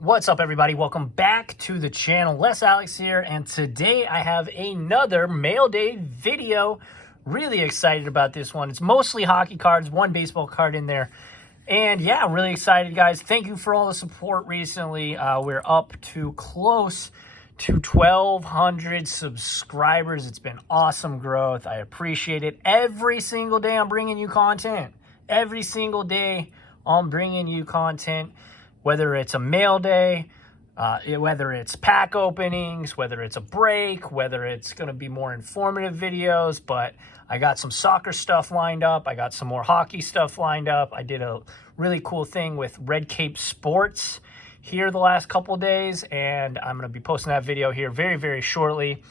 What's up, everybody? Welcome back to the channel. Alex here, and today I have another mail day video. Really excited about this one. It's mostly hockey cards, one baseball card in there. And yeah, I'm really excited, guys. Thank you for all the support recently. We're up to close to 1,200 subscribers. It's been awesome growth. I appreciate it. Every single day I'm bringing you content. Every single day I'm bringing you content. Whether it's a mail day, whether it's pack openings, whether it's a break, whether it's going to be more informative videos. But I got some soccer stuff lined up. I got some more hockey stuff lined up. I did a really cool thing with Red Cape Sports here the last couple days, and I'm going to be posting that video here very, very shortly.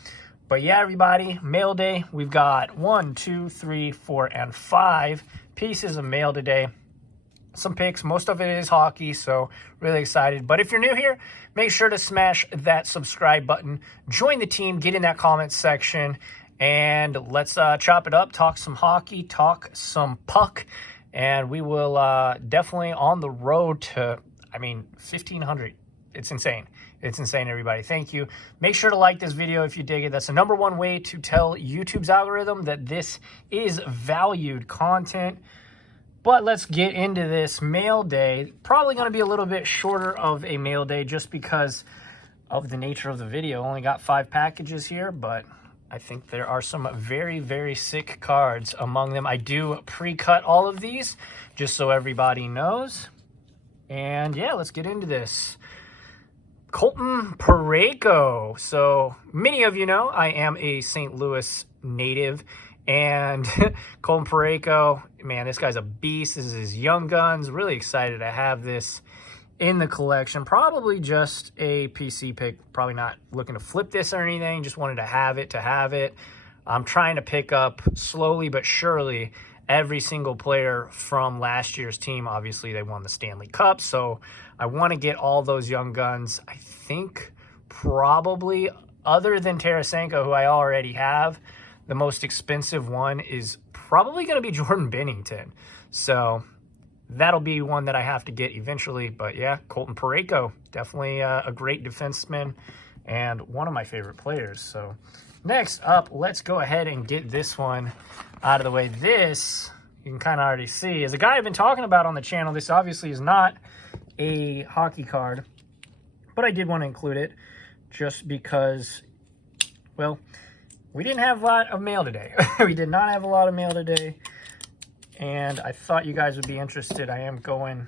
But yeah, everybody, mail day. We've got 1, 2, 3, 4, and 5 pieces of mail today. Some picks, most of it is hockey, so really excited. But if you're new here, make sure to smash that subscribe button, join the team, get in that comment section, and let's chop it up, talk some hockey, talk some puck, and we will definitely on the road to, 1,500. It's insane. It's insane, everybody. Thank you. Make sure to like this video if you dig it. That's the #1 way to tell YouTube's algorithm that this is valued content. But let's get into this mail day. Probably going to be a little bit shorter of a mail day just because of the nature of the video. Only got 5 packages here, but I think there are some very, very sick cards among them. I do pre-cut all of these just so everybody knows. And yeah, let's get into this. Colton Parayko. So many of you know I am a St. Louis native. And Colton Parayko, man, this guy's a beast. This is his Young Guns. Really excited to have this in the collection. Probably just a PC pick. Probably not looking to flip this or anything. Just wanted to have it. I'm trying to pick up slowly but surely every single player from last year's team. Obviously, they won the Stanley Cup, so I want to get all those Young Guns. I think probably, other than Tarasenko, who I already have, the most expensive one is probably going to be Jordan Binnington. So that'll be one that I have to get eventually. But yeah, Colton Parayko, definitely a great defenseman and one of my favorite players. So next up, let's go ahead and get this one out of the way. This, you can kind of already see, is a guy I've been talking about on the channel. This obviously is not a hockey card, but I did want to include it just because, well, we didn't have a lot of mail today. We did not have a lot of mail today, and I thought you guys would be interested. I am going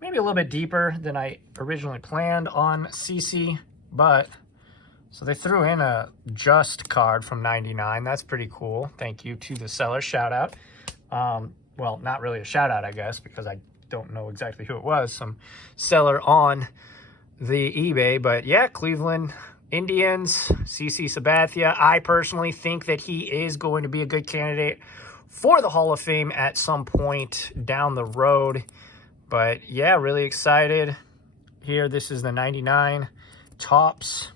maybe a little bit deeper than I originally planned on CC, but so they threw in a Just card from 99. That's pretty cool. Thank you to the seller. Shout out. Well, not really a shout out, I guess, because I don't know exactly who it was. Some seller on the eBay, but yeah, Cleveland Indians, CC Sabathia. I personally think that he is going to be a good candidate for the Hall of Fame at some point down the road. But yeah, really excited here. This is the 99 Topps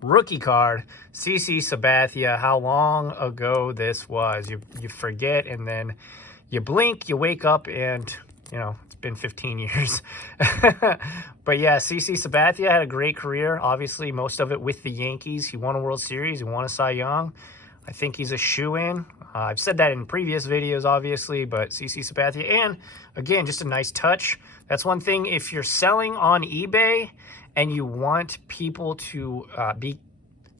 rookie card, CC Sabathia. How long ago this was. You forget, and then you blink, you wake up, and, you know, been 15 years. But yeah, CC Sabathia had a great career, obviously most of it with the Yankees. He won a World Series, he won a Cy Young. I think he's a shoe-in. I've said that in previous videos, obviously, but CC Sabathia, and again, just a nice touch. That's one thing, if you're selling on eBay and you want people to be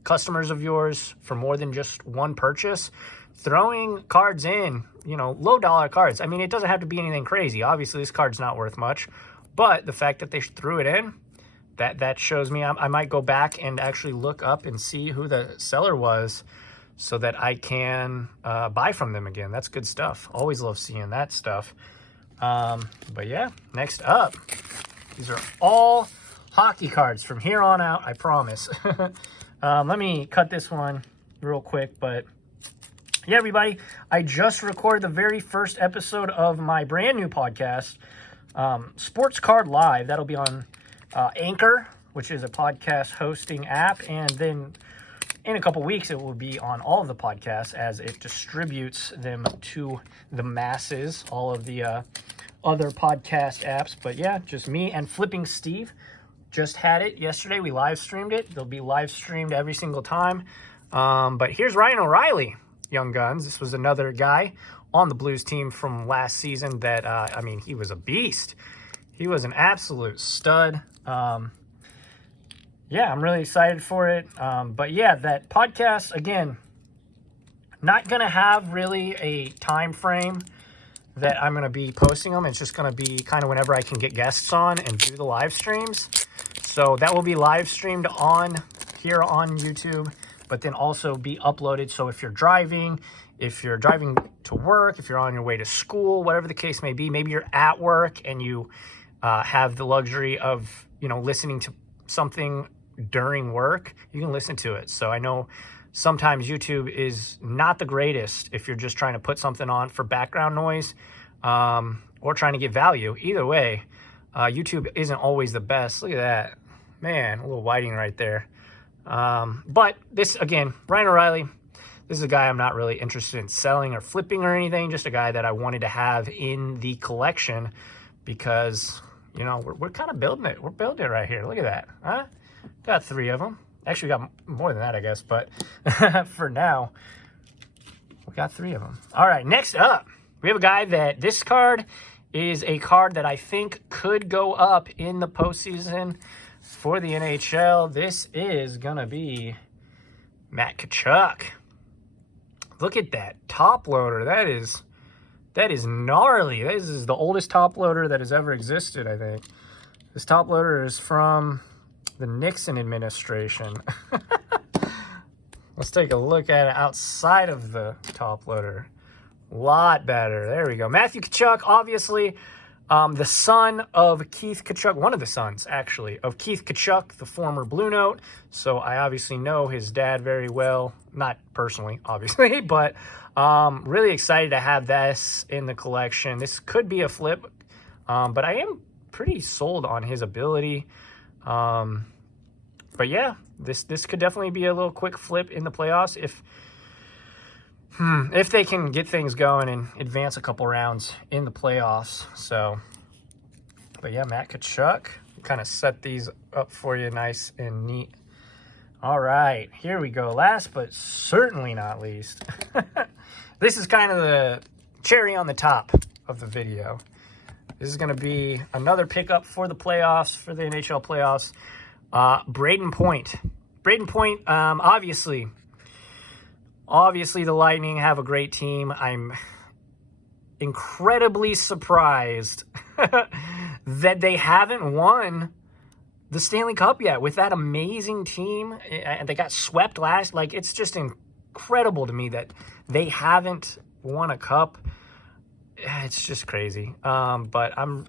customers of yours for more than just one purchase, throwing cards in, you know, low dollar cards. I mean, it doesn't have to be anything crazy. Obviously, this card's not worth much, but the fact that they threw it in, that shows me I might go back and actually look up and see who the seller was so that I can buy from them again. That's good stuff. Always love seeing that stuff. But yeah, next up, these are all hockey cards from here on out, I promise. Let me cut this one real quick, but yeah, everybody, I just recorded the very first episode of my brand new podcast, Sports Card Live. That'll be on Anchor, which is a podcast hosting app, and then in a couple weeks, it will be on all of the podcasts as it distributes them to the masses, all of the other podcast apps. But yeah, just me and Flipping Steve. Just had it yesterday. We live streamed it. They'll be live streamed every single time. But here's Ryan O'Reilly, Young Guns. This was another guy on the Blues team from last season that, I mean, he was a beast. He was an absolute stud. Yeah, I'm really excited for it. But yeah, that podcast, again, not going to have really a time frame that I'm going to be posting them. It's just going to be kind of whenever I can get guests on and do the live streams. So that will be live streamed on here on YouTube, but then also be uploaded. So if you're driving to work, if you're on your way to school, whatever the case may be, maybe you're at work and you have the luxury of, listening to something during work, you can listen to it. So I know sometimes YouTube is not the greatest if you're just trying to put something on for background noise or trying to get value. Either way, YouTube isn't always the best. Look at that. Man, a little whiting right there. But this, again, Ryan O'Reilly, this is a guy I'm not really interested in selling or flipping or anything, just a guy that I wanted to have in the collection because, we're kind of building it. We're building it right here. Look at that. Huh? Got 3 of them. Actually, we got more than that, I guess. But for now, we got 3 of them. All right, next up, we have a guy that this card is a card that I think could go up in the postseason for the NHL. This is going to be Matt Tkachuk. Look at that top loader. That is gnarly. This is the oldest top loader that has ever existed, I think. This top loader is from the Nixon administration. Let's take a look at it outside of the top loader. A lot better. There we go. Matthew Tkachuk, obviously, the son of Keith Tkachuk, one of the sons, actually, of Keith Tkachuk, the former Blue Note. So I obviously know his dad very well. Not personally, obviously, but really excited to have this in the collection. This could be a flip, but I am pretty sold on his ability. But yeah, this could definitely be a little quick flip in the playoffs if they can get things going and advance a couple rounds in the playoffs. So, but yeah, Matt Tkachuk, kind of set these up for you nice and neat. All right, here we go. Last but certainly not least, this is kind of the cherry on the top of the video. This is going to be another pickup for the playoffs, for the NHL playoffs. Braden Point. Braden Point, obviously the Lightning have a great team. I'm incredibly surprised that they haven't won the Stanley Cup yet with that amazing team. And they got swept last. Like, it's just incredible to me that they haven't won a cup. It's just crazy. But I'm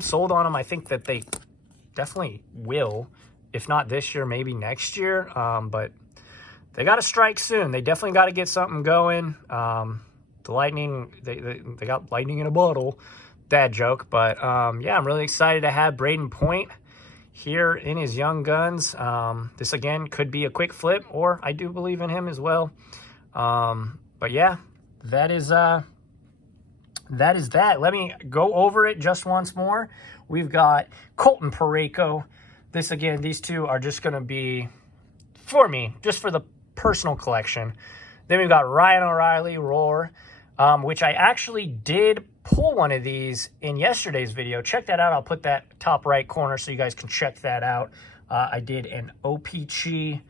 sold on them. I think that they definitely will. If not this year, maybe next year. But they got to strike soon. They definitely got to get something going. The Lightning, they got lightning in a bottle. Dad joke. But, yeah, I'm really excited to have Braden Point here in his Young Guns. This, again, could be a quick flip, or I do believe in him as well. But, yeah, that is that. Let me go over it just once more. We've got Colton Parayko. This, again, these two are just going to be, for me, just for the personal collection. Then we've got Ryan O'Reilly, Roar, which I actually did pull one of these in yesterday's video. Check that out. I'll put that top right corner so you guys can check that out. I did an OPG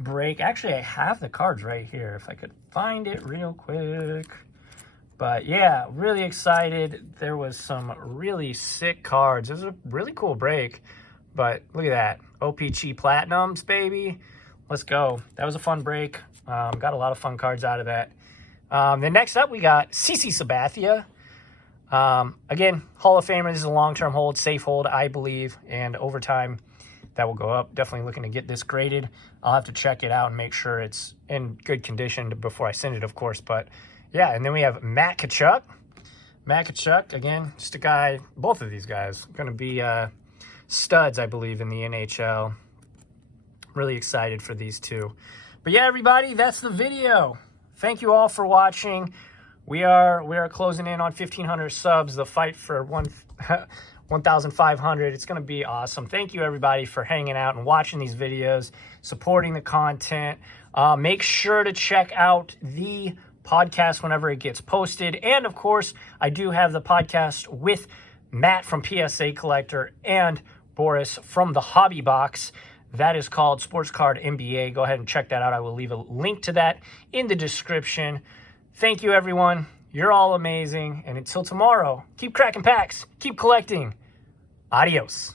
break. Actually, I have the cards right here if I could find it real quick. But yeah, really excited. There was some really sick cards. It was a really cool break. But look at that. OPG Platinums, baby. Let's go. That was a fun break. Got a lot of fun cards out of that. Then next up, we got CC Sabathia. Again, Hall of Famer. This is a long-term hold, safe hold, I believe. And over time, that will go up. Definitely looking to get this graded. I'll have to check it out and make sure it's in good condition before I send it, of course. But yeah, and then we have Matt Tkachuk. Matt Tkachuk, again, just a guy, both of these guys, going to be studs, I believe, in the NHL. Really excited for these two. But yeah, everybody, that's the video. Thank you all for watching. we are closing in on 1,500 subs. The fight for 1,500. It's going to be awesome. Thank you, everybody, for hanging out and watching these videos, supporting the content. Make sure to check out the podcast whenever it gets posted. And, of course, I do have the podcast with Matt from PSA Collector and Boris from the Hobby Box. That is called Sports Card NBA. Go ahead and check that out. I will leave a link to that in the description. Thank you, everyone. You're all amazing. And until tomorrow, keep cracking packs. Keep collecting. Adios.